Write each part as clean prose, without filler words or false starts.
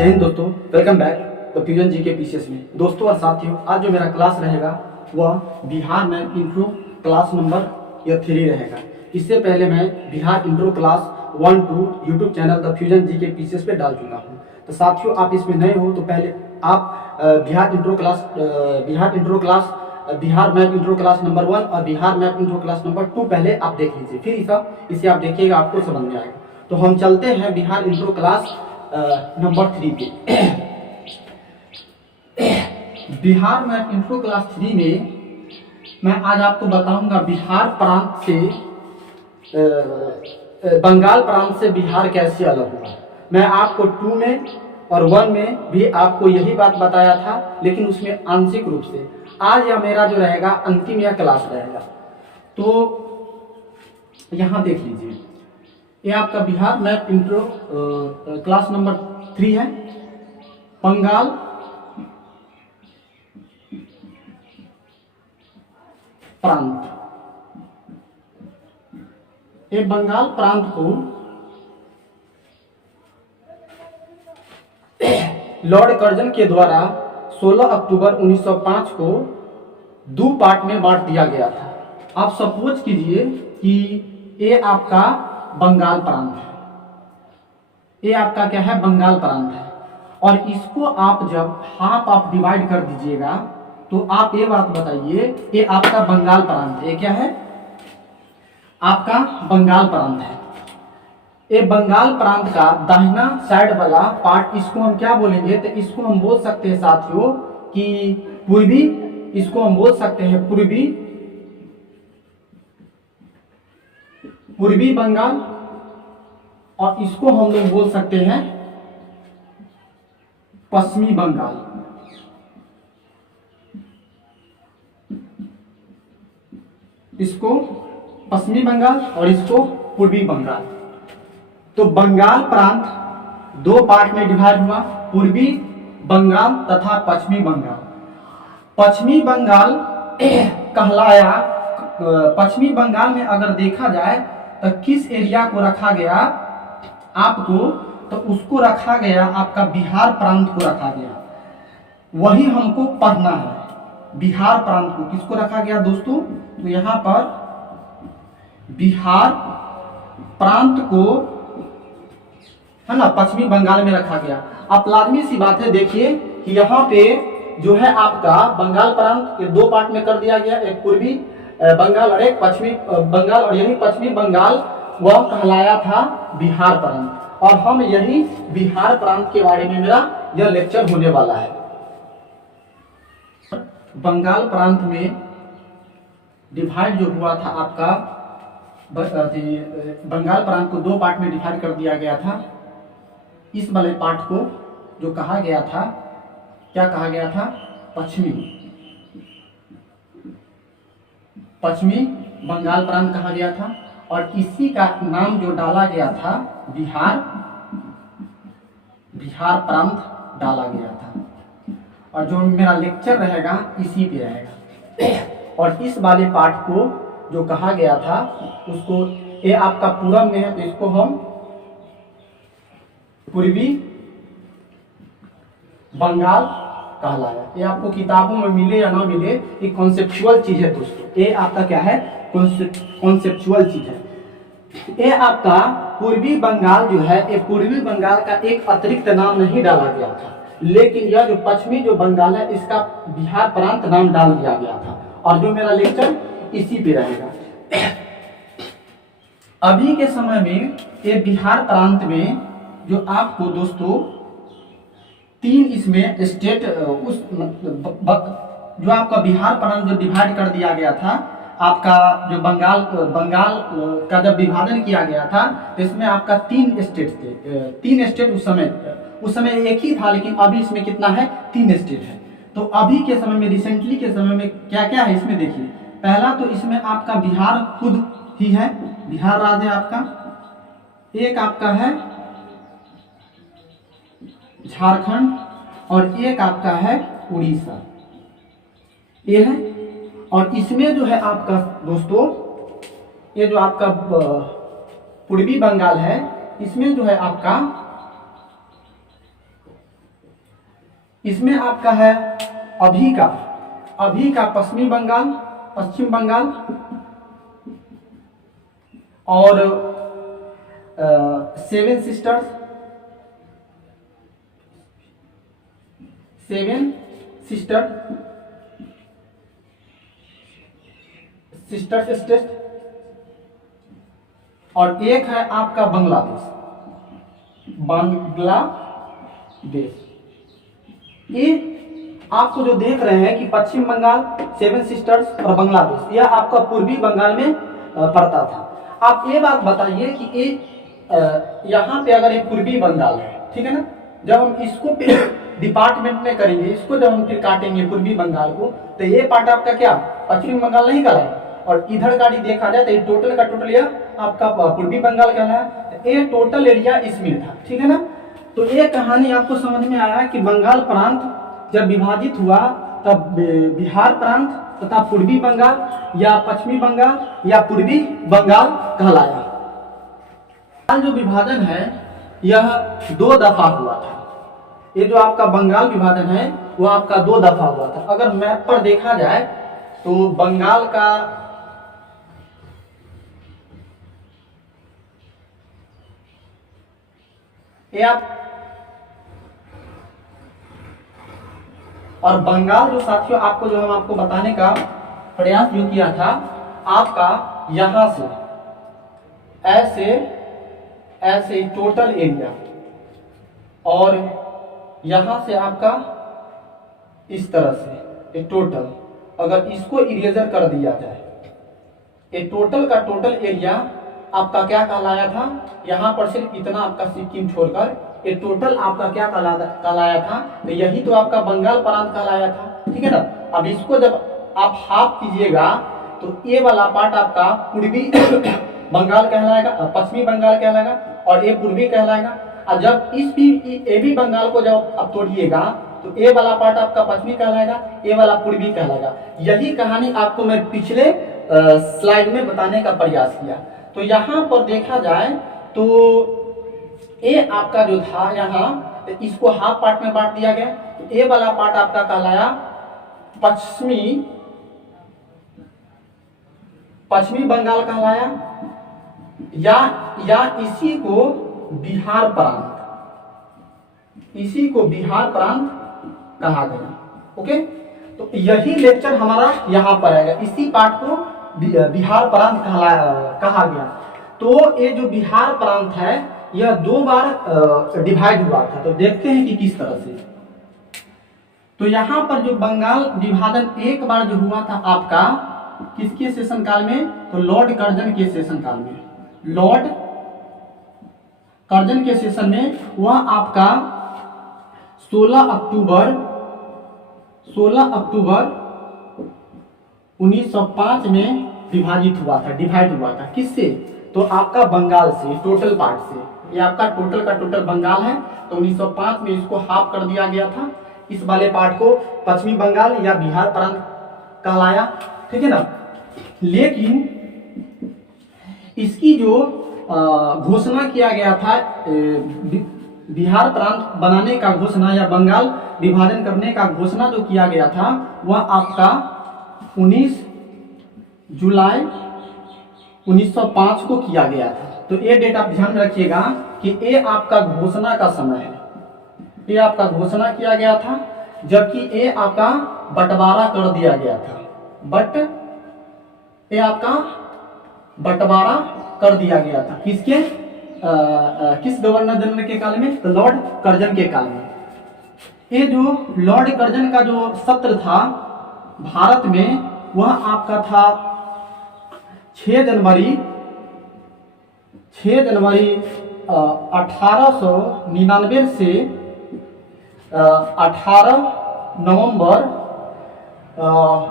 जय हिंद दोस्तों, welcome back the fusion G K PCS में। दोस्तों और साथियों, आज जो मेरा क्लास रहेगा वह Bihar map intro class number 3 रहेगा। इससे पहले मैं Bihar intro class 1-2 YouTube channel the fusion G K PCS पे डाल चुका हूँ। तो साथियों, आप इसमें नए हो तो पहले आप Bihar map intro class number 1 और Bihar map intro class number 2 पहले आप देख लीजिए, फिर इसे आप देखिएगा, आपको समझ में आएगा। तो हम चलते हैं बिहार इंट्रो क्लास नंबर 3 पे। बिहार मैप इंट्रो क्लास 3 में मैं आज आपको बताऊंगा बिहार प्रांत से बंगाल प्रांत से बिहार कैसे अलग हुआ। मैं आपको 2 में और 1 में भी आपको यही बात बताया था, लेकिन उसमें आंशिक रूप से। आज यह मेरा जो रहेगा अंतिम यह क्लास रहेगा। तो यहाँ देख लीजिए, ये आपका Bihar map intro class number 3 है। बंगाल प्रांत, ये बंगाल प्रांत को लॉर्ड कर्जन के द्वारा 16 अक्टूबर 1905 को 2 पार्ट में बांट दिया गया था। आप सपोज कीजिए कि ये आपका बंगाल प्रांत है, ये आपका क्या है, बंगाल प्रांत है। और इसको आप जब हाफ आप डिवाइड कर दीजिएगा तो आप ये बात बताइए, ये आपका बंगाल प्रांत है। ये क्या है, आपका बंगाल प्रांत है। ये बंगाल प्रांत का दाहिना साइड वाला पार्ट, इसको हम क्या बोलेंगे, तो इसको हम बोल सकते हैं साथियों कि पूर्वी, इसको हम बोल सकते हैं पूर्वी बंगाल, और इसको हम लोग बोल सकते हैं पश्चिमी बंगाल। इसको पश्चिमी बंगाल और इसको पूर्वी बंगाल। तो बंगाल प्रांत 2 पार्ट में डिवाइड हुआ, पूर्वी बंगाल तथा पश्चिमी बंगाल। पश्चिमी बंगाल कहलाया, पश्चिमी बंगाल में अगर देखा जाए तो किस एरिया को रखा गया आपको, तो उसको रखा गया आपका बिहार प्रांत को रखा गया। वही हमको पढ़ना है, बिहार प्रांत को किसको रखा गया दोस्तों, तो यहाँ पर बिहार प्रांत को है ना पश्चिमी बंगाल में रखा गया। अब लाजमी सी बात है, देखिए कि यहाँ पे जो है आपका बंगाल प्रांत के 2 पार्ट में कर दिया गया, एक पूर्वी बंगाल और एक पश्चिमी बंगाल, और यही पश्चिमी बंगाल वह कहलाया था बिहार प्रांत। और हम यही बिहार प्रांत के बारे में मेरा यह लेक्चर होने वाला है। बंगाल प्रांत में डिवाइड जो हुआ था आपका, बंगाल प्रांत को 2 पार्ट में डिवाइड कर दिया गया था। इस वाले पार्ट को जो कहा गया था, क्या कहा गया था, पश्चिमी बंगाल प्रांत कहा गया था। और इसी का नाम जो डाला गया था बिहार प्रांत डाला गया था। और जो मेरा लेक्चर रहेगा इसी पे रहेगा। और इस वाले पार्ट को जो कहा गया था उसको, ये आपका पूरब में है तो इसको हम पूर्वी बंगाल कहलाया। ये आपको किताबों में मिले या ना मिले, ये कॉन्सेप्चुअल चीज है दोस्तों। ये आपका क्या है, कॉन्सेप्चुअल चीज है। ये आपका पूर्वी बंगाल जो है, ये पूर्वी बंगाल का एक अतिरिक्त नाम नहीं डाला गया था, लेकिन यह जो पश्चिमी जो बंगाल है इसका बिहार प्रांत नाम डाल दिया गया था। और जो मेरा लेक्चर इसी पे रहेगा। अभी के समय में ये बिहार प्रांत में जो आपको दोस्तों 3 इसमें स्टेट, उस जो आपका बिहार प्रांत जो डिवाइड कर दिया गया था, आपका जो बंगाल का जब विभाजन किया गया था तो इसमें आपका 3 स्टेट थे। 3 स्टेट उस समय एक ही था, लेकिन अभी इसमें कितना है, 3 स्टेट है। तो अभी के समय में, रिसेंटली के समय में क्या क्या है इसमें देखिए। पहला तो इसमें आपका बिहार खुद ही है, बिहार राज्य है आपका। एक आपका है झारखंड और एक आपका है उड़ीसा, ये है। और इसमें जो है आपका दोस्तों, ये जो आपका पूर्वी बंगाल है, इसमें जो है आपका इसमें आपका है अभी का पश्चिम बंगाल और सेवन सिस्टर्स स्टेट, और एक है आपका बांग्लादेश। ये आपको जो देख रहे हैं कि पश्चिम बंगाल, सेवन सिस्टर्स और बांग्लादेश, यह आपका पूर्वी बंगाल में पड़ता था। आप ये बात बताइए कि ये यहाँ पे अगर ये पूर्वी बंगाल है, ठीक है ना, जब हम इसको डिपार्टमेंट में करेंगे, इसको जब हम फिर काटेंगे पूर्वी बंगाल को, तो ये पार्ट आपका क्या पश्चिम बंगाल नहीं कहलाएगा, और इधर का देखा जाए तो ये टोटल का टोटल यह आपका पूर्वी बंगाल कहलाया। ये टोटल एरिया इसमें था, ठीक है ना। तो ये कहानी आपको समझ में आया कि बंगाल प्रांत जब विभाजित हुआ तब बिहार प्रांत तथा पूर्वी बंगाल या पश्चिमी बंगाल या पूर्वी बंगाल कहलाया। जो विभाजन है यह 2 दफा हुआ था। ये जो आपका बंगाल विभाजन है वो आपका 2 दफा हुआ था। अगर मैप पर देखा जाए तो बंगाल का ये आप और बंगाल जो साथियों आपको जो हम आपको बताने का प्रयास जो किया था, आपका यहां से ऐसे टोटल एरिया, और यहां से आपका इस तरह से ये टोटल, अगर इसको इरेजर कर दिया जाए, ये टोटल का टोटल एरिया आपका क्या कहलाया था, यहां पर सिर्फ इतना आपका सिक्किम छोड़कर ये टोटल आपका क्या कहलाया था, तो यही तो आपका बंगाल प्रांत कहलाया था, ठीक है ना। अब इसको जब आप हाफ कीजिएगा तो ये वाला पार्ट आपका पूर्वी बंगाल कहलाएगा, पश्चिमी बंगाल कहलाएगा, और ये पूर्वी कहलाएगा। और जब ये भी बंगाल को जब आप तोड़िएगा तो ये वाला पार्ट आपका पश्चिमी कहलाएगा, ये वाला पूर्वी कहलाएगा। यही कहानी आपको मैं पिछले स्लाइड में बताने का प्रयास किया। तो यहाँ पर देखा जाए तो ये आपका जो था, यहाँ इसको हाफ पार्ट में बांट दिया गया। तो ये वाला पार्ट आपका कहलाया पश्चिमी बंगाल कहलाया, या इसी को बिहार प्रांत कहा गया। ओके, तो यही लेक्चर हमारा यहाँ पर आएगा। इसी पार्ट को बिहार प्रांत कहा गया। तो ये जो बिहार प्रांत है यह 2 बार डिवाइड हुआ था। तो देखते हैं कि किस तरह से। तो यहाँ पर जो बंगाल विभाजन एक बार जो हुआ था आपका किसके शासन काल में, तो लॉर्ड कर्जन के शासन काल में। लॉर्ड कर्जन के सेशन में वह आपका 16 अक्टूबर 1905 में डिवाइड हुआ था। किससे, तो आपका बंगाल से, टोटल पार्ट से। ये आपका टोटल का टोटल बंगाल है, तो 1905 में इसको हाफ कर दिया गया था। इस वाले पार्ट को पश्चिमी बंगाल या बिहार प्रांत कहलाया, ठीक है ना। लेकिन इसकी जो घोषणा किया गया था, बिहार प्रांत बनाने का घोषणा या बंगाल विभाजन करने का घोषणा जो किया गया था, वह आपका 19 जुलाई 1905 को किया गया था। तो ये डेट आप ध्यान में रखिएगा कि ये आपका घोषणा का समय है। ये आपका घोषणा किया गया था, जबकि ये आपका बंटवारा कर दिया गया था। ये आपका बंटवारा कर दिया गया था किसके किस गवर्नर जनरल के काल में, तो लॉर्ड कर्जन के काल में। ये जो लॉर्ड कर्जन का जो सत्र था भारत में, वह आपका था 6 जनवरी 1899 से 18 नवंबर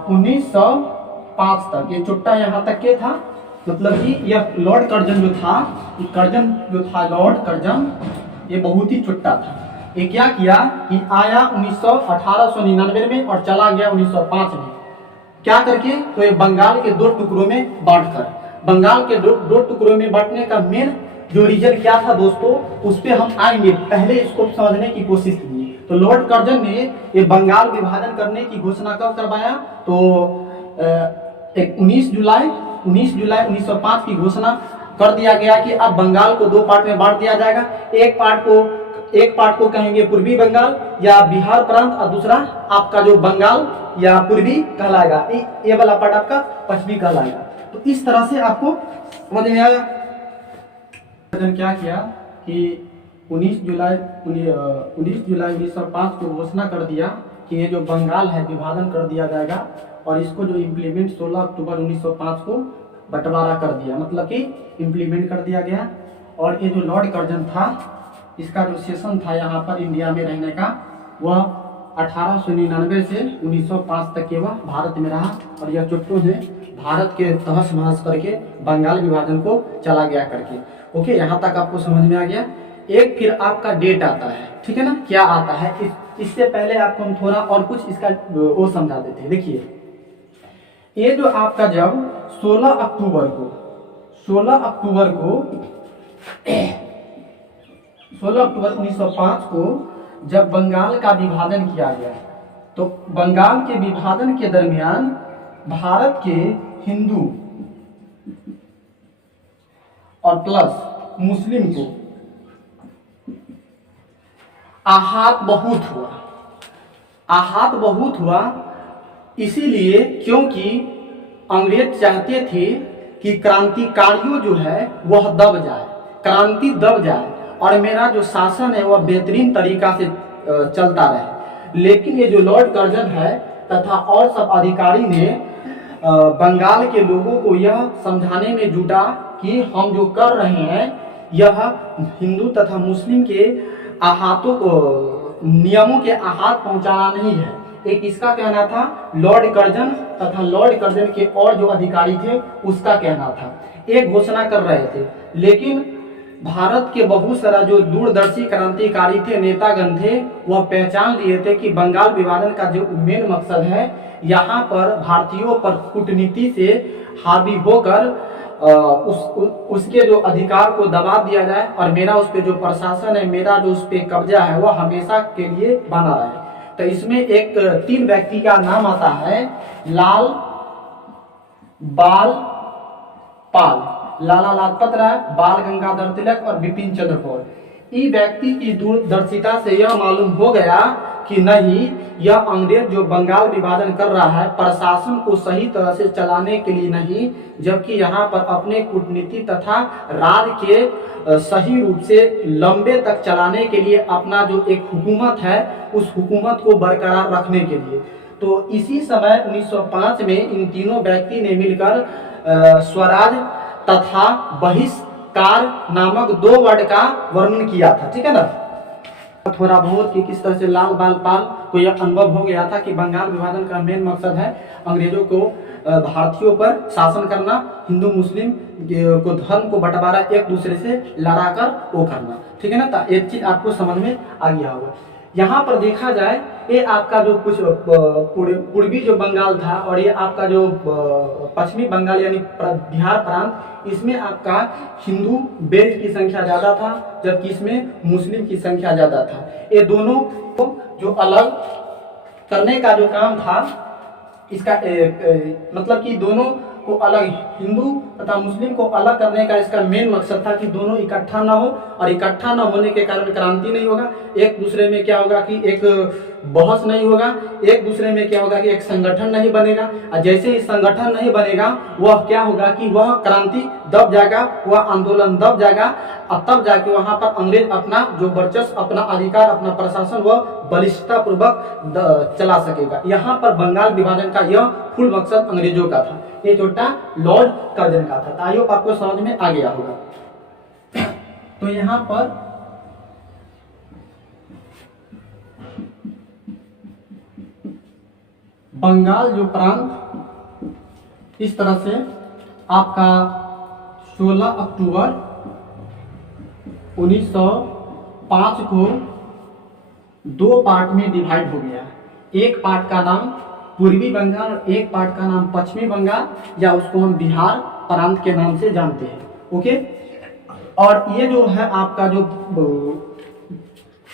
1905 तक। ये चुट्टा यहाँ तक के था। मतलब कि यह लॉर्ड कर्जन जो था, लॉर्ड कर्जन, ये बहुत ही चुट्टा था। ये क्या किया कि आया 1899 में और चला गया 1905 में। क्या करके, तो ये बंगाल के 2 टुकड़ों में बांटकर, बंगाल के दो टुकड़ों में बांटने का मेन जो रीजन क्या था दोस्तों, उस पर हम आएंगे। पहले इसको समझने की कोशिश कीजिए। तो लॉर्ड कर्जन ने ये बंगाल विभाजन करने की घोषणा कब करवाया? तो 19 जुलाई 1905 की घोषणा कर दिया गया कि अब बंगाल को दो पार्ट में बांट दिया जाएगा। एक पार्ट को कहेंगे पूर्वी बंगाल या बिहार प्रांत, और दूसरा आपका जो बंगाल या पूर्वी कहलाएगा, ये वाला पार्ट आपका पश्चिमी कहलाएगा। तो इस तरह से आपको समझ में आया। क्या किया कि 19 जुलाई 1905 को घोषणा कर दिया कि ये जो बंगाल है विभाजन कर दिया जाएगा, और इसको जो इम्प्लीमेंट 16 अक्टूबर 1905 को बंटवारा कर दिया, मतलब कि इम्प्लीमेंट कर दिया गया। और ये जो लॉर्ड कर्जन था, इसका जो सेशन था यहाँ पर इंडिया में रहने का, वह 1899 से 1905 तक के वह भारत में रहा। और यह चुट्टू ने भारत के तहस महस करके बंगाल विभाजन को चला गया करके। ओके, यहाँ तक आपको समझ में आ गया। एक फिर आपका डेट आता है, ठीक है ना, क्या आता है इससे पहले आपको हम थोड़ा और कुछ इसका वो समझा देते हैं। देखिए, ये जो आपका जब 16 अक्टूबर 1905 को जब बंगाल का विभाजन किया गया, तो बंगाल के विभाजन के दरमियान भारत के हिंदू और प्लस मुस्लिम को आहत बहुत हुआ। इसीलिए क्योंकि अंग्रेज चाहते थे कि क्रांतिकारियों जो है वह दब जाए, क्रांति दब जाए, और मेरा जो शासन है वह बेहतरीन तरीका से चलता रहे। लेकिन ये जो लॉर्ड कर्जन है तथा और सब अधिकारी ने बंगाल के लोगों को यह समझाने में जुटा कि हम जो कर रहे हैं यह हिंदू तथा मुस्लिम के आहतों को, नियमों के आहत पहुंचाना नहीं है। एक इसका कहना था, लॉर्ड कर्जन तथा लॉर्ड कर्जन के और जो अधिकारी थे उसका कहना था। एक घोषणा कर रहे थे, लेकिन भारत के बहुत सारा जो दूरदर्शी क्रांतिकारी थे, नेतागण थे, वह पहचान लिए थे कि बंगाल विभाजन का जो मेन मकसद है, यहाँ पर भारतीयों पर कूटनीति से हावी होकर उसके जो अधिकार को दबा दिया जाए, और मेरा उस पर जो प्रशासन है, मेरा जो उस पर कब्जा है, वह हमेशा के लिए बना रहे। तो इसमें एक 3 व्यक्ति का नाम आता है, लाला लाजपत राय, बाल गंगाधर तिलक और बिपिन चंद्र पाल। इस व्यक्ति की दूरदर्शिता से यह मालूम हो गया कि नहीं, यह अंग्रेज जो बंगाल विभाजन कर रहा है प्रशासन को सही तरह से चलाने के लिए नहीं, जबकि यहाँ पर अपने कूटनीति तथा राज के सही रूप से लंबे तक चलाने के लिए अपना जो एक हुकूमत है, उस हुकूमत को बरकरार रखने के लिए। तो इसी समय 1905 में इन तीनों व्यक्ति ने मिलकर स्वराज तथा बहिष्कार नामक 2 वर्ड का वर्णन किया था, ठीक है ना। थोड़ा बहुत कि किस तरह से लाल बाल पाल को यह अनुभव हो गया था कि बंगाल विभाजन का मेन मकसद है अंग्रेजों को भारतीयों पर शासन करना, हिंदू मुस्लिम को धर्म को बंटवारा, एक दूसरे से लड़ाकर वो करना, ठीक है ना। तो एक चीज आपको समझ में आ गया होगा। यहाँ पर देखा जाए, ये आपका जो कुछ पूर्वी जो बंगाल था और ये आपका जो पश्चिमी बंगाल यानी बिहार प्रांत, इसमें आपका हिंदू बेल्ट की संख्या ज्यादा था, जबकि इसमें मुस्लिम की संख्या ज्यादा था। ये दोनों को जो अलग करने का जो काम था, इसका मतलब कि दोनों को अलग, हिंदू तथा मुस्लिम को अलग करने का इसका मेन मकसद था कि दोनों इकट्ठा ना हो, और इकट्ठा ना होने के कारण क्रांति नहीं होगा, एक दूसरे में क्या होगा कि एक बहस नहीं होगा, एक दूसरे में क्या होगा कि एक संगठन नहीं बनेगा, और जैसे ही संगठन नहीं बनेगा वह क्या होगा कि वह क्रांति दब जाएगा, वह आंदोलन दब जाएगा, और तब जाके वहां पर अंग्रेज अपना जो वर्चस्व, अपना अधिकार, अपना प्रशासन वह बलिष्ठता पूर्वक चला सकेगा। यहाँ पर बंगाल विभाजन का यह फुल मकसद अंग्रेजों का था, ये छोटा लॉर्ड कर्जन का था। आई होप आपको समझ में आ गया होगा। तो यहाँ पर बंगाल जो प्रांत इस तरह से आपका 16 अक्टूबर 1905 को 2 पार्ट में डिवाइड हो गया। एक पार्ट का नाम पूर्वी बंगाल और एक पार्ट का नाम पश्चिमी बंगाल, या उसको हम बिहार प्रांत के नाम से जानते हैं। ओके, और ये जो है आपका जो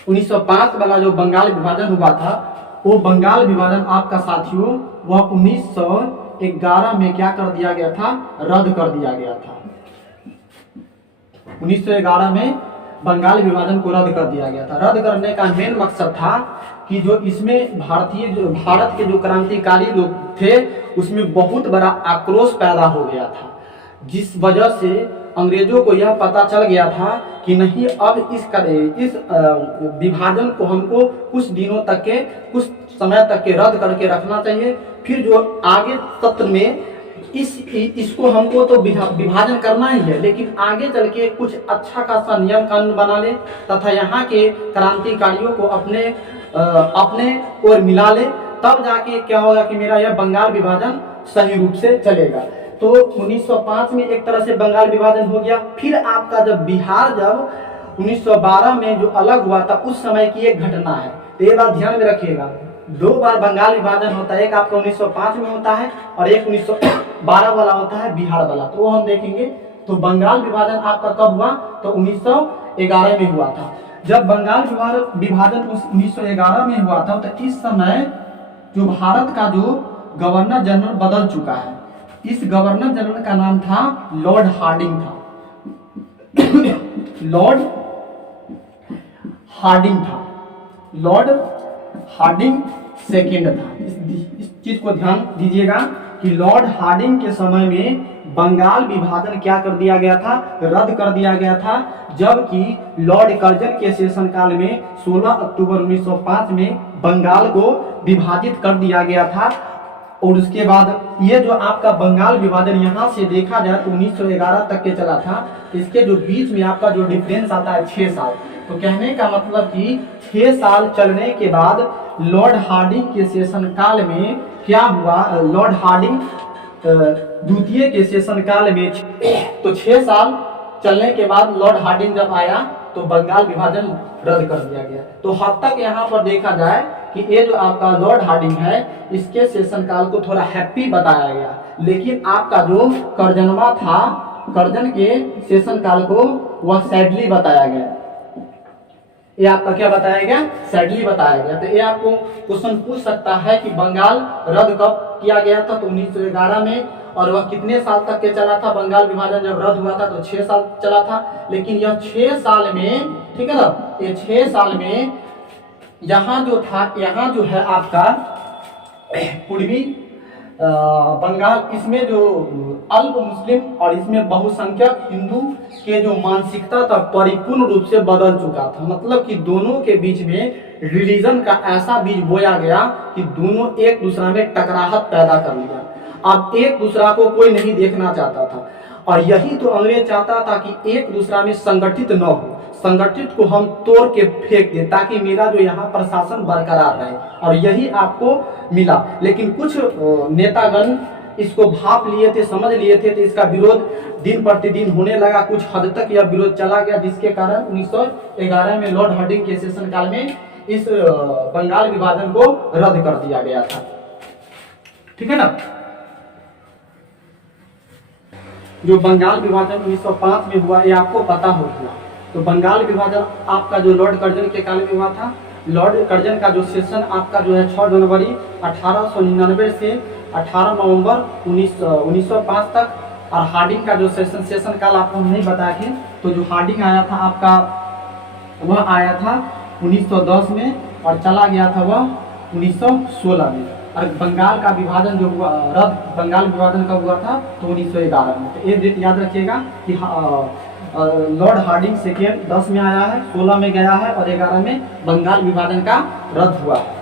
1905 वाला जो बंगाल विभाजन हुआ था, वो बंगाल विभाजन आपका साथियों वह 1911 में क्या कर दिया गया था, रद्द कर दिया गया था। 1911 में बंगाल विभाजन को रद्द कर दिया गया था। रद्द करने का मेन मकसद था कि जो इसमें भारत के जो क्रांतिकारी लोग थे उसमें बहुत बड़ा आक्रोश पैदा हो गया था, जिस वजह से अंग्रेजों को यह पता चल गया था कि नहीं, अब इस विभाजन को हमको कुछ दिनों तक के, कुछ समय तक के रद्द करके रखना चाहिए। फिर जो आगे सत्र में इसको हमको तो विभाजन करना ही है, लेकिन आगे चल के कुछ अच्छा खासा नियम कानून बना ले तथा यहाँ के क्रांतिकारियों को अपने ओर मिला ले, तब जाके क्या होगा कि मेरा यह बंगाल विभाजन सही रूप से चलेगा। तो 1905 में एक तरह से बंगाल विभाजन हो गया। फिर आपका जब बिहार जब 1912 में जो अलग हुआ था उस समय की एक घटना है, तो ये बात ध्यान में रखिएगा। 2 बार बंगाल विभाजन होता है, एक आपका 1905 में होता है और एक 1912 वाला होता है बिहार वाला, तो वो हम देखेंगे। तो बंगाल विभाजन आपका कब हुआ, तो 1911 में हुआ था। जब बंगाल विभाजन 1911 में हुआ था तो इस समय जो भारत का जो गवर्नर जनरल बदल चुका है, इस गवर्नर जनरल का नाम था लॉर्ड हार्डिंग था। लॉर्ड हार्डिंग था, लॉर्ड हार्डिंग सेकेंड था। इस चीज को ध्यान दीजिएगा कि लॉर्ड हार्डिंग के समय में बंगाल विभाजन क्या कर दिया गया था, रद्द कर दिया गया था, जबकि लॉर्ड कर्जन के शासनकाल में 16 अक्टूबर 1905 में बंगाल को विभाजित कर दिया गया था। और उसके बाद ये जो आपका बंगाल विभाजन यहाँ से देखा जाए तो 1911 तक के चला था। इसके जो बीच में आपका जो डिफरेंस आता है 6 साल, तो कहने का मतलब कि 6 साल चलने के बाद लॉर्ड हार्डिंग के शासनकाल में क्या हुआ, लॉर्ड हार्डिंग द्वितीय के शासनकाल में तो 6 साल चलने के बाद लॉर्ड हार्डिंग जब आया तो बंगाल विभाजन रद्द कर दिया गया। तो हद तक यहाँ पर देखा जाए कि ये जो आपका लॉर्ड हार्डिंग है इसके शासनकाल को थोड़ा हैप्पी बताया गया, लेकिन आपका जो कर्जनवा था, कर्जन के शासनकाल को वह सैडली बताया गया। ये आपका क्या बताया गया, सैडली बताया गया। तो ये आपको क्वेश्चन पूछ सकता है कि बंगाल रद्द कब किया गया था, तो 1911 में, और वह कितने साल तक के चला था। बंगाल विभाजन जब रद्द हुआ था तो 6 साल चला था, लेकिन यह 6 साल में, ठीक है ना, ये 6 साल में यहाँ जो था, यहाँ जो है आपका पूर्वी बंगाल, इसमें जो अल्प मुस्लिम और इसमें बहुसंख्यक हिंदू के जो मानसिकता था परिपूर्ण रूप से बदल चुका था। मतलब कि दोनों के बीच में रिलीजन का ऐसा बीज बोया गया कि दोनों एक दूसरा में टकराहट पैदा कर लिया। अब एक दूसरा को कोई नहीं देखना चाहता था, और यही तो अंग्रेज चाहता था कि एक दूसरा में संगठित न हो, संगठित को हम तोड़ के फेंक दें ताकि मेरा जो यहाँ प्रशासन बरकरार रहे, और यही आपको मिला। लेकिन कुछ नेतागण इसको भाप लिए थे, समझ लिए थे, तो इसका विरोध दिन प्रतिदिन होने लगा। कुछ हद तक यह विरोध चला गया, जिसके कारण 1911 में लॉर्ड हार्डिंग के शासनकाल में इस बंगाल विभाजन को रद्द कर दिया गया था। ठीक है ना। जो बंगाल विभाजन 1905 में हुआ ये आपको पता हो गया। तो बंगाल विभाजन आपका जो लॉर्ड कर्जन के काल में हुआ था। लॉर्ड कर्जन का जो सेशन आपका जो है 6 जनवरी 1899 से 18 नवंबर 1905 तक, और हार्डिंग का जो सेशन काल आपको नहीं बताया थे, तो जो हार्डिंग आया था आपका वह आया था 1910 में और चला गया था वह 1916 में। और बंगाल का विभाजन जो हुआ, रद्द बंगाल विभाजन कब हुआ था, तो 1911 में। तो ये डेट याद रखिएगा कि लॉर्ड हार्डिंग सेकेंड 10 में आया है, 16 में गया है और 11 में बंगाल विभाजन का रद्द हुआ है।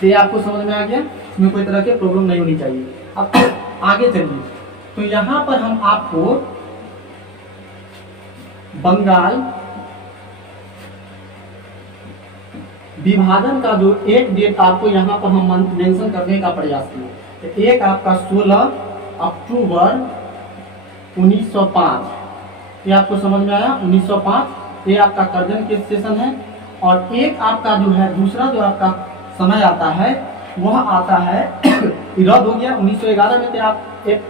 तो ये आपको समझ में आ गया, इसमें कोई तरह की प्रॉब्लम नहीं होनी चाहिए। अब आगे चलिए, तो यहाँ पर हम आपको बंगाल विभाजन का जो एक डेट आपको यहाँ पर हम मेंशन करने का प्रयास किए। तो एक आपका 16 अक्टूबर 1905, ये आपको समझ में आया 1905, ये आपका कर्जन के सेशन है। और एक आपका जो है दूसरा जो आपका समय आता है वह आता है रद्द हो गया 1911 में। तो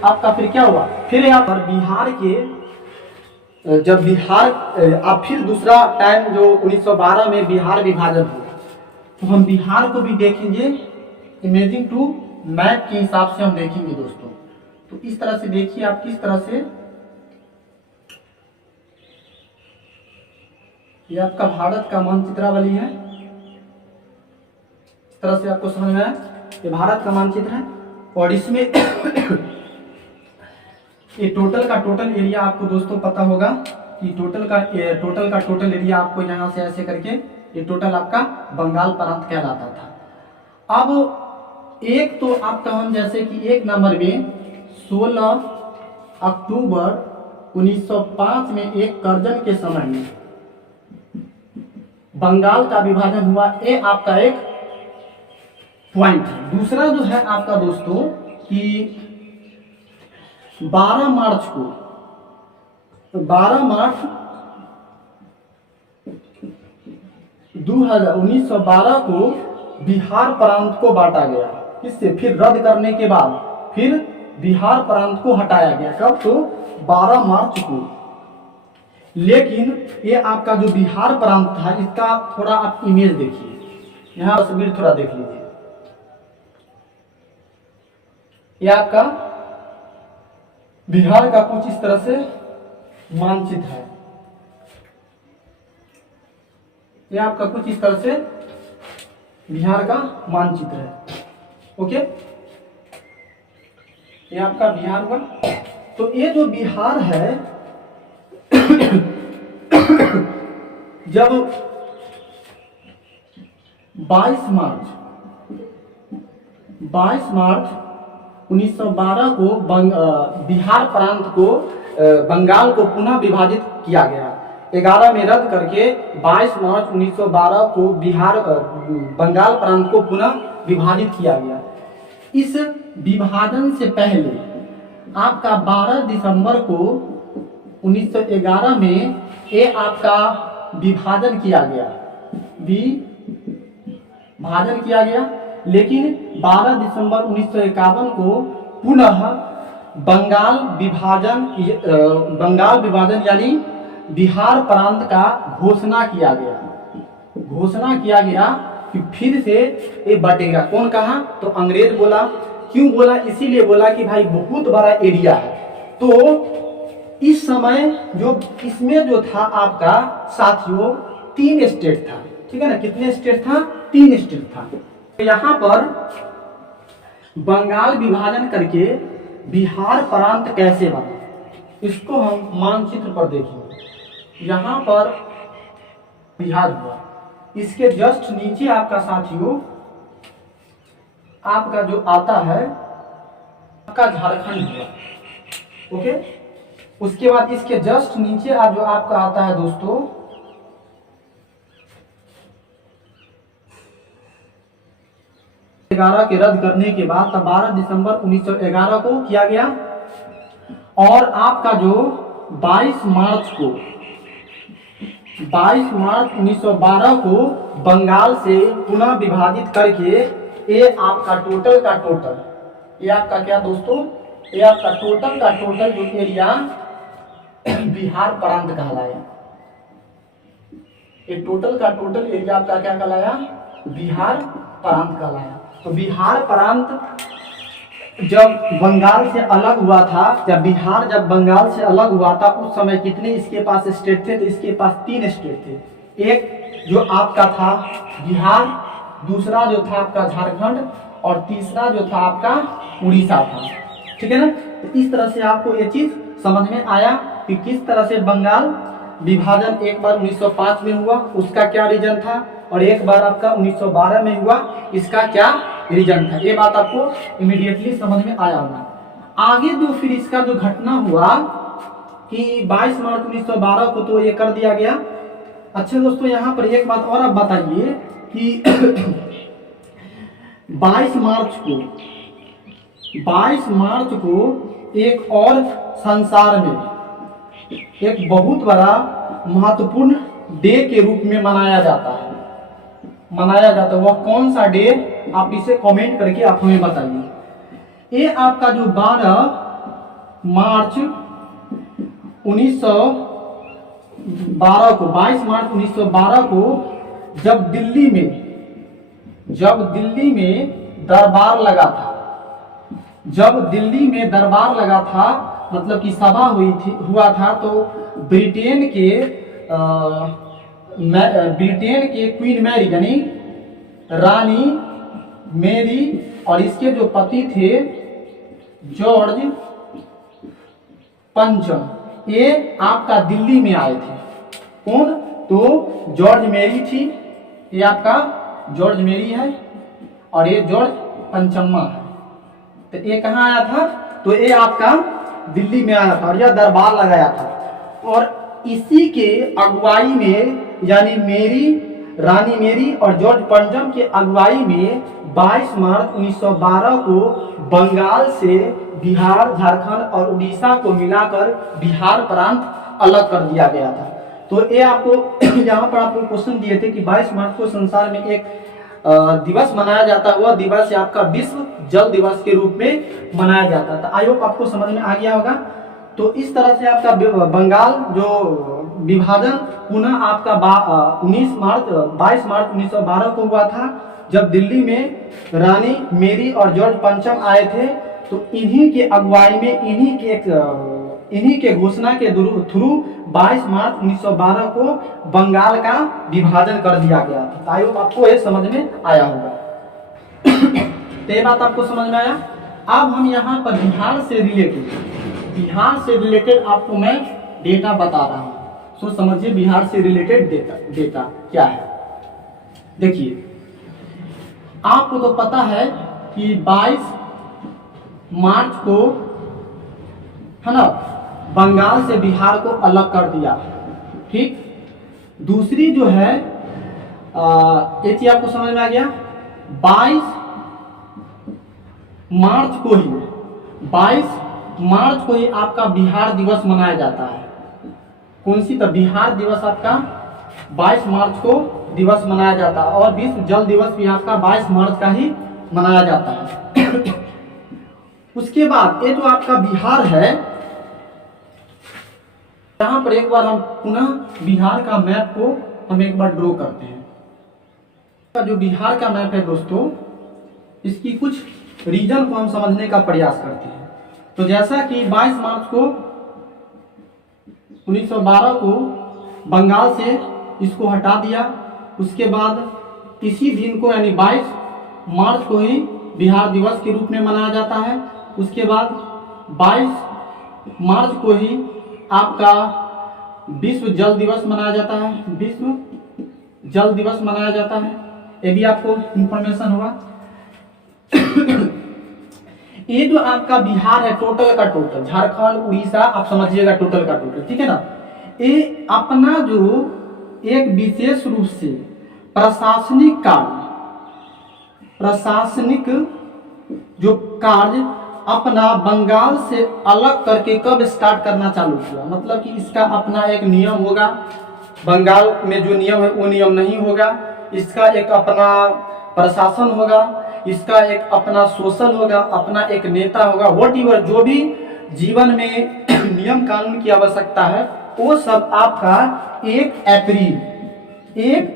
आपका फिर क्या हुआ, फिर यहाँ पर बिहार के जब बिहार अब फिर दूसरा टाइम जो 1912 में बिहार विभाजन हुआ, तो हम बिहार को भी देखेंगे इमेजिंग टू मैप के हिसाब से हम देखेंगे दोस्तों। तो इस तरह से देखिए आप किस तरह से, ये आपका भारत का मानचित्रावली है, इस तरह से आपको समझ में आया, ये भारत का मानचित्र है। और इसमें ये टोटल का टोटल एरिया आपको दोस्तों पता होगा कि टोटल का टोटल एरिया आपको यहाँ से ऐसे करके ये टोटल आपका बंगाल प्रांत कहलाता था। अब एक तो आपका हम जैसे कि एक नंबर में 16 अक्टूबर 1905 में एक कर्जन के समय में बंगाल का विभाजन हुआ, ये आपका एक पॉइंट है। दूसरा जो है आपका दोस्तों कि 12 मार्च 1912 को बिहार प्रांत को बांटा गया। इससे फिर रद्द करने के बाद फिर बिहार प्रांत को हटाया गया। कब? तो 12 मार्च को। लेकिन ये आपका जो बिहार प्रांत था, इसका थोड़ा आप इमेज देखिए, यहाँ तस्वीर थोड़ा देख लीजिए। ये आपका बिहार का कुछ इस तरह से मानचित्र है। ये आपका कुछ इस तरह से बिहार का मानचित्र है। ओके, ये आपका बिहार हुआ। तो ये जो बिहार है जब 22 मार्च 1912 को बिहार प्रांत को बंगाल को पुनः विभाजित किया गया। 11 में रद्द करके 22 मार्च 1912 को बंगाल प्रांत को पुनः विभाजित किया गया। इस विभाजन से पहले आपका 12 दिसंबर को 1911 में ये आपका विभाजन किया गया, लेकिन 12 दिसंबर 1951 को पुनः बंगाल विभाजन यानी बिहार प्रांत का घोषणा किया गया कि फिर से ये बटेगा। कौन कहा? तो अंग्रेज बोला। क्यों बोला? इसीलिए बोला कि भाई बहुत बड़ा एरिया है। तो इस समय जो इसमें जो था आपका साथियों 3 स्टेट था, ठीक है ना। कितने स्टेट था? 3 स्टेट था। यहाँ पर बंगाल विभाजन करके बिहार प्रांत कैसे बना, इसको हम मानचित्र पर देखेंगे। यहाँ पर बिहार हुआ, इसके जस्ट नीचे आपका साथियों आपका जो आता है आपका झारखंड हुआ। ओके, उसके बाद इसके जस्ट नीचे जो आपका आता है दोस्तों 11 के रद्द करने के बाद 12 दिसंबर 1911 को किया गया। और आपका जो 22 मार्च 1912 को बंगाल से पुनः विभाजित करके ये आपका टोटल का टोटल, ये आपका क्या दोस्तों, ये आपका टोटल का टोटल जो एरिया बिहार प्रांत कहलाया। ये टोटल का टोटल एरिया आपका क्या कहलाया? बिहार प्रांत कहलाया। तो बिहार प्रांत जब बंगाल से अलग हुआ था, जब बंगाल से अलग हुआ था उस समय कितने इसके पास स्टेट थे? तो इसके पास 3 स्टेट थे। एक जो आपका था बिहार, दूसरा जो था आपका झारखंड, और तीसरा जो था आपका उड़ीसा था। ठीक है ना। तो इस तरह से आपको ये चीज समझ में आया कि किस तरह से बंगाल विभाजन एक बार 1905 में हुआ, उसका क्या रीजन था, और एक बार आपका 1912 में हुआ, इसका क्या रीजन था। ये बात आपको इमीडिएटली समझ में आया होगा। आगे जो फिर इसका जो घटना हुआ कि 22 मार्च 1912 को तो ये कर दिया गया। अच्छा दोस्तों, यहाँ पर एक बात और आप बताइए कि 22 मार्च को एक और संसार में एक बहुत बड़ा महत्वपूर्ण डे के रूप में मनाया जाता है। वह कौन सा डे, आप इसे कमेंट करके आप हमें बताइए। ये आपका जो 12 मार्च 1912 22 मार्च 1912 को जब दिल्ली में दरबार लगा था, जब दिल्ली में दरबार लगा था मतलब कि सभा हुआ था, तो ब्रिटेन के क्वीन मैरी यानी रानी मैरी और इसके जो पति थे जॉर्ज पंचम, ये आपका दिल्ली में आए थे। कौन? तो जॉर्ज मैरी थी, ये आपका जॉर्ज मैरी है और ये जॉर्ज पंचम्मा है। तो ये कहाँ आया था? तो ये आपका दिल्ली में आया था और यह दरबार लगाया था। और इसी के अगुवाई में यानी रानी मैरी और जॉर्ज पंचम के अगुवाई में 22 मार्च 1912 को बंगाल से बिहार, झारखंड और उड़ीसा को मिलाकर बिहार प्रांत अलग कर दिया गया था। तो ये आपको यहाँ पर आपको क्वेश्चन दिए थे कि 22 मार्च को संसार में एक दिवस मनाया जाता है, वह दिवस आपका विश्व जल दिवस के रूप में मनाया जाता था। आई होप आपको समझ में आ गया होगा। तो इस तरह से आपका बंगाल जो विभाजन पुनः आपका 22 मार्च 1912 को हुआ था, जब दिल्ली में रानी मैरी और जॉर्ज पंचम आए थे। तो इन्हीं के अगुवाई में इन्हीं के घोषणा के थ्रू 22 मार्च 1912 को बंगाल का विभाजन कर दिया गया था। आई होप आपको ये समझ में आया होगा। तो ये बात आपको समझ में आया। अब हम यहाँ पर बिहार से रिलेटेड आपको मैं डेटा बता रहा हूँ। सो समझिए बिहार से रिलेटेड डेटा क्या है। देखिए, आपको तो पता है कि 22 मार्च को है ना बंगाल से बिहार को अलग कर दिया, ठीक। दूसरी जो है ये चीज आपको समझ में आ गया। 22 मार्च को ही आपका बिहार दिवस मनाया जाता है। कौन सी? तो बिहार दिवस आपका 22 मार्च को दिवस मनाया जाता है और विश्व जल दिवस भी आपका 22 मार्च का ही मनाया जाता है। उसके बाद ये जो आपका बिहार है, यहाँ पर एक बार हम पुनः बिहार का मैप को हम एक बार ड्रॉ करते हैं। जो बिहार का मैप है दोस्तों, इसकी कुछ रीजन को हम समझने का प्रयास करते हैं। तो जैसा कि 22 मार्च को 1912 को बंगाल से इसको हटा दिया, उसके बाद इसी दिन को यानी 22 मार्च को ही बिहार दिवस के रूप में मनाया जाता है। उसके बाद 22 मार्च को ही आपका विश्व जल दिवस मनाया जाता है, विश्व जल दिवस मनाया जाता है। ये भी आपको इंफॉर्मेशन होगा। ये जो आपका बिहार है टोटल का टोटल, झारखंड उड़ीसा आप समझिएगा टोटल का टोटल, ठीक है ना। ये अपना जो एक विशेष रूप से प्रशासनिक जो कार्य अपना बंगाल से अलग करके कब स्टार्ट करना चालू किया। मतलब कि इसका अपना एक नियम होगा, बंगाल में जो नियम है वो नियम नहीं होगा। इसका एक अपना प्रशासन होगा, इसका एक अपना सोशल होगा, अपना एक नेता होगा। व्हाटएवर जो भी जीवन में नियम कानून की आवश्यकता है वो सब आपका 1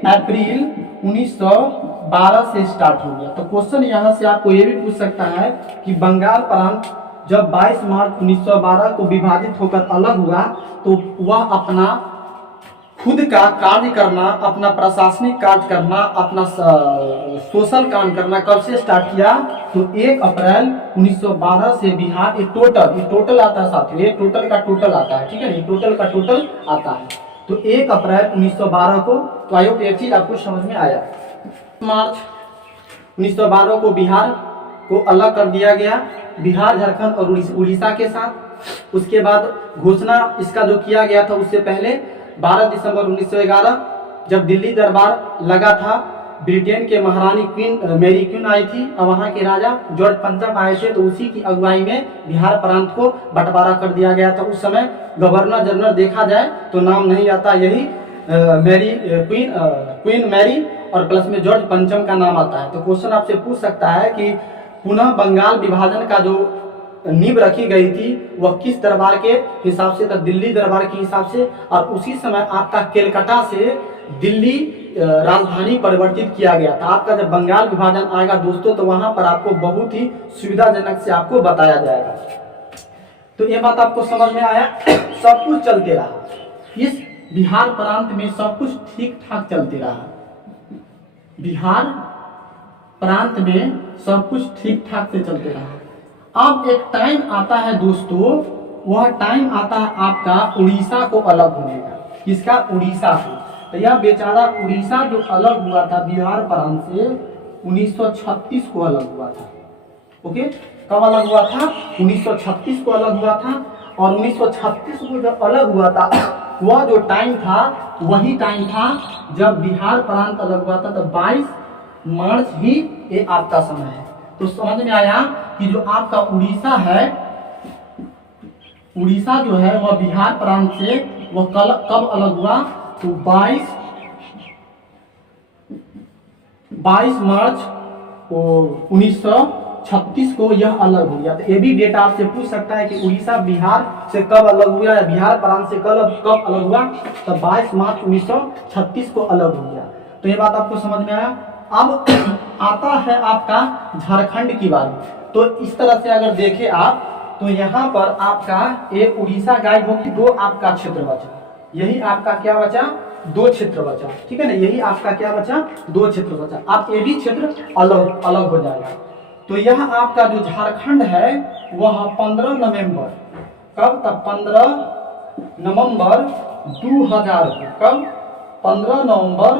अप्रैल 1912 से स्टार्ट हो गया। तो क्वेश्चन यहाँ से आपको ये भी पूछ सकता है कि बंगाल प्रांत जब 22 मार्च 1912 को विभाजित होकर अलग हुआ तो वह अपना खुद का कार्य करना, अपना प्रशासनिक कार्य करना, अपना सोशल काम करना कब से स्टार्ट किया। तो 1 अप्रैल 1912 से बिहार, ये टोटल आता है साथियों, ये टोटल का टोटल आता है, ठीक है, ये टोटल का टोटल आता है। तो 1 अप्रैल 1912 को, तो आयोग एक चीज आपको समझ में आया, मार्च 1912 को बिहार को अलग कर दिया गया, बिहार, झारखंड और उड़ीसा के साथ। उसके बाद घोषणा इसका जो किया गया था उससे पहले 12 दिसंबर 1911 जब दिल्ली दरबार लगा था, ब्रिटेन के महारानी क्वीन मैरी क्वीन आई थी और वहाँ के राजा जॉर्ज पंचम आए थे। तो उसी की अगुवाई में बिहार प्रांत को बंटवारा कर दिया गया था। उस समय गवर्नर जनरल देखा जाए तो नाम नहीं आता, यही क्वीन मैरी और प्लस में जॉर्ज पंचम का नाम आता है। तो क्वेश्चन आपसे पूछ सकता है कि पुनः बंगाल विभाजन का जो नींव रखी गई थी वह किस दरबार के हिसाब से था, दिल्ली दरबार के हिसाब से। और उसी समय आपका केलकटा से दिल्ली राजधानी परिवर्तित किया गया था। आपका जब बंगाल विभाजन आएगा दोस्तों तो वहां पर आपको बहुत ही सुविधाजनक से आपको बताया जाएगा। तो ये बात आपको समझ में आया। सब कुछ चलते रहा, इस बिहार प्रांत में सब कुछ ठीक ठाक चलते रहा। बिहार प्रांत में सब कुछ ठीक ठाक से चलते रहा। अब एक टाइम आता है दोस्तों, वह टाइम आता है आपका उड़ीसा को अलग होने का। किसका? उड़ीसा से। तो यह बेचारा उड़ीसा जो अलग हुआ था बिहार प्रांत से 1936 को अलग हुआ था। ओके, कब अलग हुआ था? 1936 को अलग हुआ था। और 1936 को जब अलग हुआ था वह जो टाइम था वही टाइम था जब बिहार प्रांत अलग हुआ था। तो 22 मार्च ही ये आपका समय है। तो समझ में आया कि जो आपका उड़ीसा है, उड़ीसा जो है वह बिहार प्रांत से वह कब अलग हुआ? तो 22 मार्च 1936 को यह अलग हो गया। तो ये भी डेटा आपसे पूछ सकता है कि उड़ीसा बिहार से कब अलग हुआ या बिहार प्रांत से कब अलग हुआ? तो 22 मार्च 1936 को अलग हो गया। तो ये बात आपको समझ में आया। अब आता है आपका झारखंड की बारी। तो इस तरह से अगर देखें आप तो यहाँ पर आपका एक उड़ीसा गायब होगी, 2 आपका क्षेत्र बचा। यही आपका क्या बचा? 2 क्षेत्र बचा। ठीक है ना, यही आपका क्या बचा? 2 क्षेत्र बचा। आप ये भी क्षेत्र अलग अलग हो जाएगा। तो यह आपका जो झारखंड है वह 15 नवंबर, कब तक? 15 नवंबर 2000 को, कब? 15 नवंबर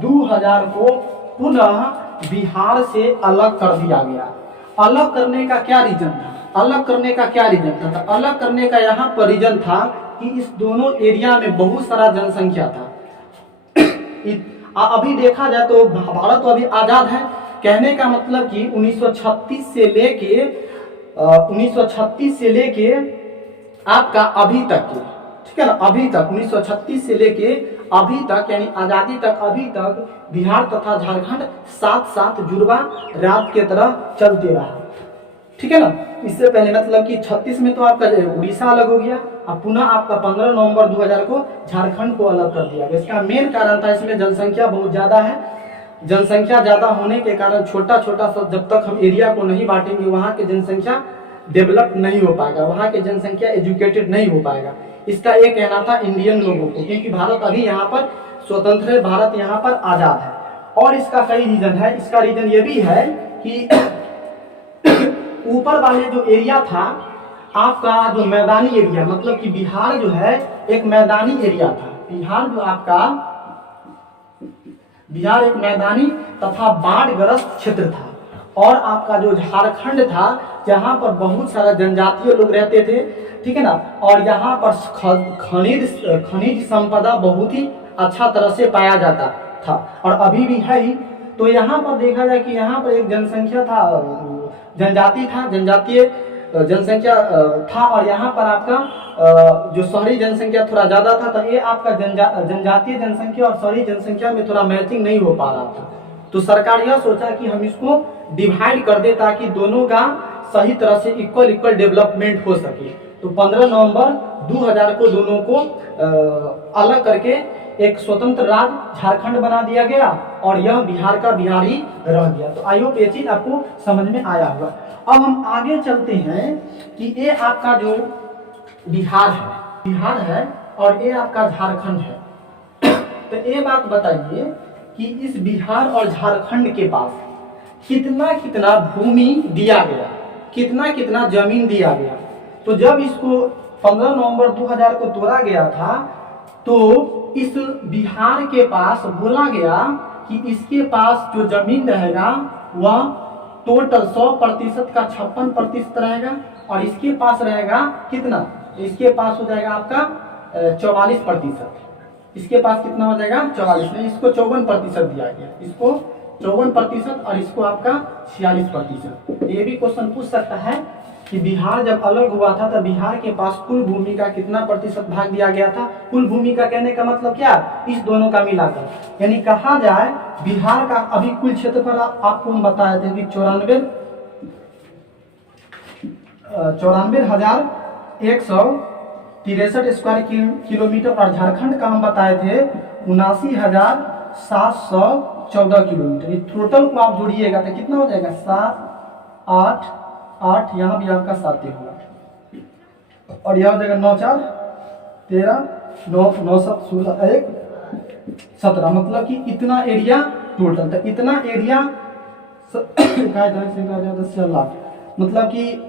2000 को पुनः बिहार से अलग कर दिया गया। अलग करने का क्या रीजन था? अलग करने का क्या रीजन था? तो अलग करने का यहाँ पर रीजन था कि इस दोनों एरिया में बहुत सारा जनसंख्या था। अभी देखा जाए तो भारत तो अभी आजाद है। कहने का मतलब कि 1936 से लेके आपका अभी तक के, ठीक है ना, अभी तक 1936 से लेके अभी तक यानी आजादी तक, अभी तक बिहार तथा झारखंड साथ साथ जुड़वा राज्य के तरह चलते रहा। ठीक है ना। इससे पहले मतलब कि 36 में तो आपका उड़ीसा अलग हो गया, अब पुनः आपका 15 नवंबर 2000 को झारखंड को अलग कर दिया गया। इसका मेन कारण था इसमें जनसंख्या बहुत ज्यादा है। जनसंख्या ज्यादा होने के कारण छोटा छोटा सा जब तक हम एरिया को नहीं बांटेंगे वहाँ की जनसंख्या डेवलप नहीं हो पाएगा, वहाँ की जनसंख्या एजुकेटेड नहीं हो पाएगा। इसका एक कहना था इंडियन लोगों को, क्योंकि भारत अभी यहाँ पर स्वतंत्र है, भारत यहाँ पर आजाद है। और इसका कई रीजन है। इसका रीजन ये भी है कि ऊपर वाले जो एरिया था आपका, जो मैदानी एरिया, मतलब कि बिहार जो है एक मैदानी एरिया था। बिहार एक मैदानी तथा बाढ़ग्रस्त क्षेत्र था। और आपका जो झारखंड था जहाँ पर बहुत सारा जनजातीय लोग रहते थे, ठीक है ना, और यहाँ पर खनिज संपदा बहुत ही अच्छा तरह से पाया जाता था और अभी भी है ही। तो यहाँ पर देखा जाए कि यहाँ पर एक जनसंख्या था, जनजातीय जनसंख्या था। और यहाँ पर आपका जो शहरी जनसंख्या थोड़ा ज्यादा था। तो ये आपका जनजातीय जनसंख्या और शहरी जनसंख्या में थोड़ा मैचिंग नहीं हो पा रहा था। तो सरकार यह सोचा कि हम इसको डिवाइड कर दे ताकि दोनों का सही तरह से इक्वल डेवलपमेंट हो सके। तो 15 नवंबर 2000 को दोनों को अलग करके एक स्वतंत्र राज्य झारखंड बना दिया गया और यह बिहार का बिहार ही रह गया। तो आई होप ये चीज आपको समझ में आया होगा। अब हम आगे चलते हैं कि ये आपका जो बिहार है और ये आपका झारखंड है। तो ये बात बताइए कि इस बिहार और झारखंड के पास कितना कितना भूमि दिया गया, कितना कितना जमीन दिया गया। तो जब इसको 15 नवंबर 2000 को तोड़ा गया था तो इस बिहार के पास बोला गया कि इसके पास जो जमीन रहेगा वह टोटल 100% का 56% रहेगा और इसके पास रहेगा कितना, इसके पास हो जाएगा आपका 44%। इसके पास कितना हो जाएगा 44 में, इसको 54% दिया गया, इसको 54% और इसको आपका 46%। ये भी क्वेश्चन पूछ सकता है कि बिहार जब अलग हुआ था तो बिहार के पास कुल भूमि का कितना प्रतिशत भाग दिया गया था। कुल भूमि का कहने का मतलब क्या, इस दोनों का मिलाकर, यानी कहा जाए बिहार का अभी कुल क्षेत्रफल आपको हम बताए थे कि 94 94,163 स्क्वायर किलोमीटर, और झारखंड का हम बताए थे 79,714 किलोमीटर। ये टोटल को आप जोड़िएगा तो कितना हो जाएगा, 7 8 8, यहाँ भी आपका 7 होगा, और यह हो जाएगा 9 4 13 9 9 7 16 1 17, मतलब कि इतना एरिया टोटल था। इतना एरिया लाख, मतलब कि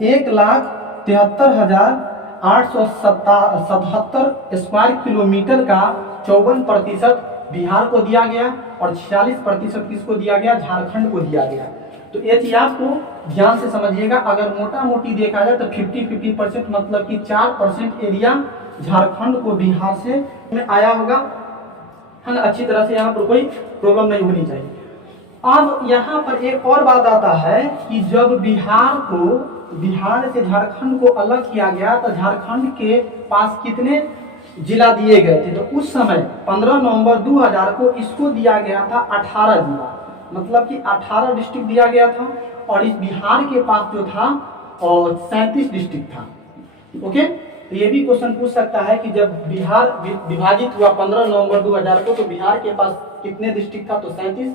1,73,877 स्क्वायर किलोमीटर का 54% बिहार को दिया गया और 46% किसको दिया गया, झारखंड को दिया गया। तो ये चीज आपको ध्यान से समझिएगा। अगर मोटा मोटी देखा जाए तो 50-50%, मतलब कि 4% एरिया झारखंड को बिहार से में आया होगा, है ना। अच्छी तरह से यहाँ पर कोई प्रॉब्लम नहीं होनी चाहिए। अब यहाँ पर एक और बात आता है कि जब बिहार से झारखंड को अलग किया गया तो झारखंड के पास कितने जिला दिए गए थे, तो उस समय 15 नवंबर 2000 को इसको दिया गया था 18 जिला, मतलब कि 18 डिस्ट्रिक्ट दिया गया था। और इस बिहार के पास जो था 37 डिस्ट्रिक्ट था। ओके, तो ये भी क्वेश्चन पूछ सकता है कि जब बिहार विभाजित हुआ 15 नवंबर 2000 को, तो बिहार के पास कितने डिस्ट्रिक्ट था, तो 37,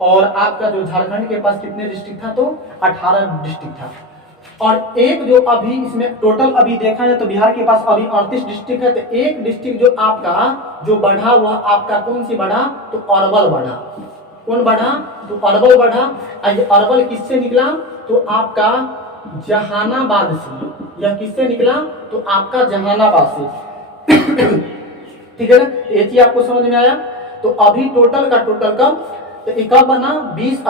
और आपका जो झारखंड के पास कितने डिस्ट्रिक्ट था, तो 18 डिस्ट्रिक्ट था। और एक जो अभी इसमें टोटल अभी देखा जाए तो बिहार के पास अभी 38 डिस्ट्रिक्ट है। तो एक डिस्ट्रिक्ट जो आपका जो बढ़ा हुआ आपका कौन सी बढ़ा, तो अरवल बढ़ा। कौन बढ़ा, तो अरवल बढ़ा। अरवल किससे निकला, तो आपका जहानाबाद से। यह किससे निकला, तो आपका जहानाबाद से। ठीक है ना, ये चीज आपको समझ में आया। तो अभी टोटल का टोटल कब, तो ये कब बना, 20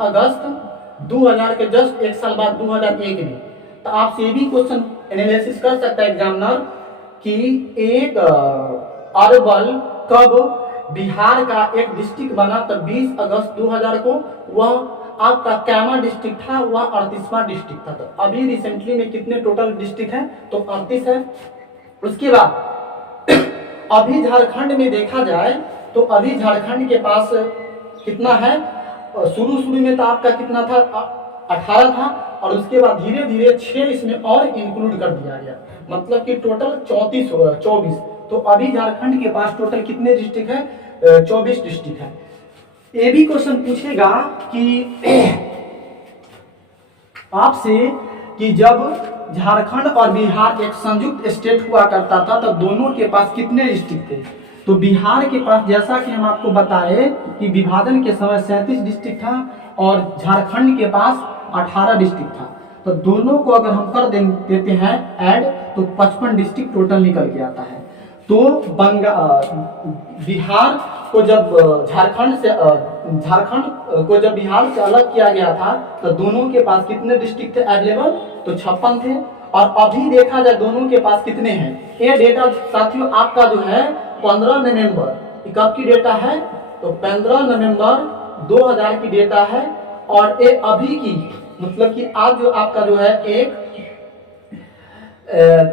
अगस्त 2000 के जस्ट एक साल बाद 2001 में। तो आपसे ये भी क्वेश्चन एनालिसिस कर सकता है एग्जामिनर कि एक अरवल कब बिहार का एक डिस्ट्रिक्ट बना, तो 20 अगस्त 2000 को। वह आपका कैमा डिस्ट्रिक्ट था, वह 38वां डिस्ट्रिक्ट था। तो अभी रिसेंटली में कितने टोटल डिस्ट्रिक्ट है, तो 38 है। उसके बाद अभी झारखंड में देखा जाए तो अभी झारखंड के पास कितना है, शुरू में तो आपका कितना था, 18 था, और उसके बाद धीरे धीरे 6 इसमें और इंक्लूड कर दिया गया, मतलब कि टोटल 24। तो अभी झारखंड के पास टोटल कितने डिस्ट्रिक्ट है, 24 डिस्ट्रिक्ट है। ये भी क्वेश्चन पूछेगा कि आपसे कि जब झारखंड और बिहार एक संयुक्त स्टेट हुआ करता था तो दोनों के पास कितने डिस्ट्रिक्ट थे, तो बिहार के पास जैसा कि हम आपको बताए कि विभाजन के समय 37 डिस्ट्रिक्ट था और झारखंड के पास 18 डिस्ट्रिक्ट था। तो दोनों को अगर हम कर देते हैं ऐड, तो 55 डिस्ट्रिक्ट टोटल निकल के आता है। तो बिहार को जब झारखंड को जब बिहार से अलग किया गया था तो दोनों के पास कितने डिस्ट्रिक्ट थे अवेलेबल, तो 56 थे। और अभी देखा जाए दोनों के पास कितने हैं, ये डेटा साथियों आपका जो है 15 नवंबर कब की डेटा है, तो 15 नवंबर 2000 की डेटा है। और ये अभी की मतलब कि आज जो आपका जो है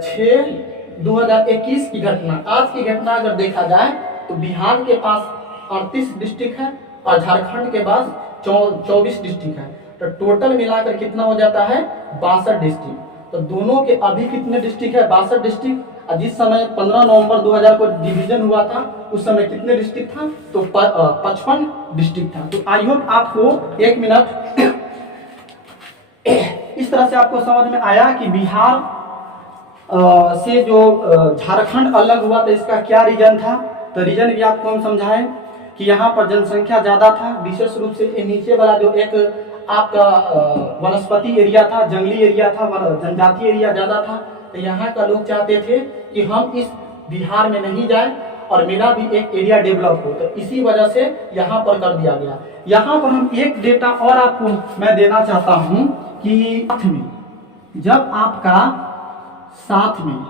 6/2021 की घटना, आज की घटना अगर देखा जाए तो बिहार के पास 38 डिस्ट्रिक्ट है और झारखंड के पास 24 डिस्ट्रिक्ट है। तो टोटल मिलाकर कितना हो जाता है, 62 डिस्ट्रिक्ट। तो दोनों के अभी कितने डिस्ट्रिक्ट है, 62 डिस्ट्रिक्ट। जिस समय 15 नवंबर 2000 को डिवीजन हुआ था उस समय कितने डिस्ट्रिक्ट था, तो 55 डिस्ट्रिक्ट था। तो आई होप आपको 1 मिनट इस तरह से आपको समझ में आया कि बिहार से जो झारखंड अलग हुआ तो इसका क्या रीजन था। तो रीजन भी आपको हम समझाएं कि यहाँ पर जनसंख्या ज्यादा था, विशेष रूप से नीचे वाला जो एक आपका वनस्पति एरिया था, जंगली एरिया था, जनजाति एरिया ज्यादा था। तो यहाँ का लोग चाहते थे कि हम इस बिहार में नहीं जाए और मेरा भी एक एरिया डेवलप हो, तो इसी वजह से यहाँ पर कर दिया गया। यहाँ पर हम एक डेटा और आपको मैं देना चाहता हूँ कि जब आपका साथ में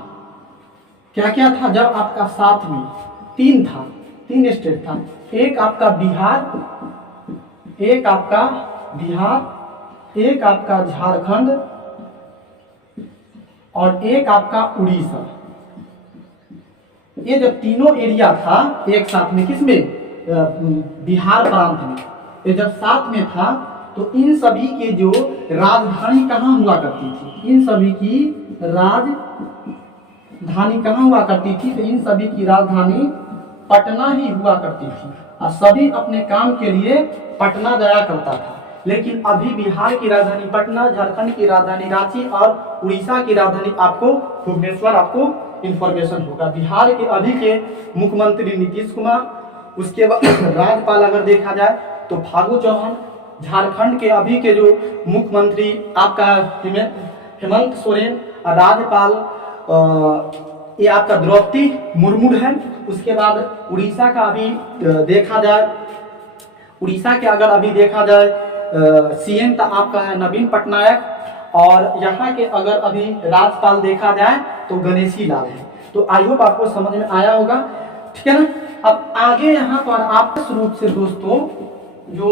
क्या क्या था, जब आपका साथ में 3 स्टेट था, एक आपका बिहार, एक आपका झारखंड और एक आपका उड़ीसा। ये जब तीनों एरिया था एक साथ में, किसमें, बिहार प्रांत में, ये जब साथ में था तो इन सभी के जो राजधानी कहाँ हुआ करती थी, इन सभी की राजधानी कहाँ हुआ करती थी, तो इन सभी की राजधानी पटना ही हुआ करती थी और सभी अपने काम के लिए पटना जाया करता था। लेकिन अभी बिहार की राजधानी पटना, झारखंड की राजधानी रांची और उड़ीसा की राजधानी आपको भुवनेश्वर, आपको इंफॉर्मेशन होगा। बिहार के अभी के मुख्यमंत्री नीतीश कुमार, उसके बाद राज्यपाल अगर देखा जाए तो फागू चौहान, झारखंड के अभी के जो मुख्यमंत्री आपका हेमंत सोरेन, राज्यपाल ये आपका द्रौपदी मुर्मू है। उसके बाद उड़ीसा का अभी देखा जाए, उड़ीसा के अगर अभी देखा जाए सीएम तो आपका है नवीन पटनायक, और यहाँ के अगर अभी राज्यपाल देखा जाए तो गणेशी लाल है। तो आई होप आपको समझ में आया होगा, ठीक है ना। अब आगे यहाँ पर आप रूप से दोस्तों जो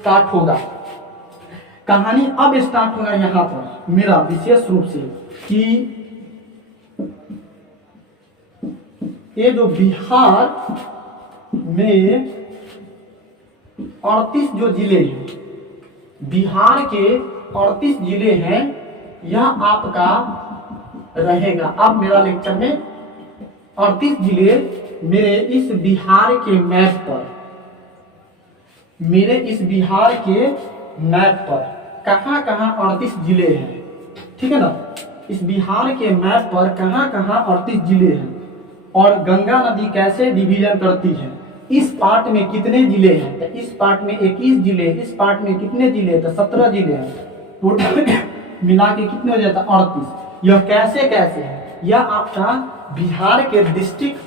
स्टार्ट होगा कहानी, अब स्टार्ट होगा यहाँ पर मेरा विशेष रूप से कि ये जो बिहार में 38 जो जिले हैं, बिहार के 38 जिले हैं, यह आपका रहेगा। अब मेरा लेक्चर में 38 जिले मेरे इस बिहार के मैप पर, मेरे इस बिहार के मैप पर कहाँ कहाँ 38 जिले हैं, ठीक है ना। इस बिहार के मैप पर कहाँ कहाँ 38 जिले हैं और गंगा नदी कैसे डिवीजन करती है, इस पार्ट में कितने जिले हैं, तो इस पार्ट में 21 जिले, इस पार्ट में कितने जिले, तो 17 जिले हैं, टोटल मिला के कितने हो जाता है 38। यह कैसे कैसे है, यह आपका बिहार के डिस्ट्रिक्ट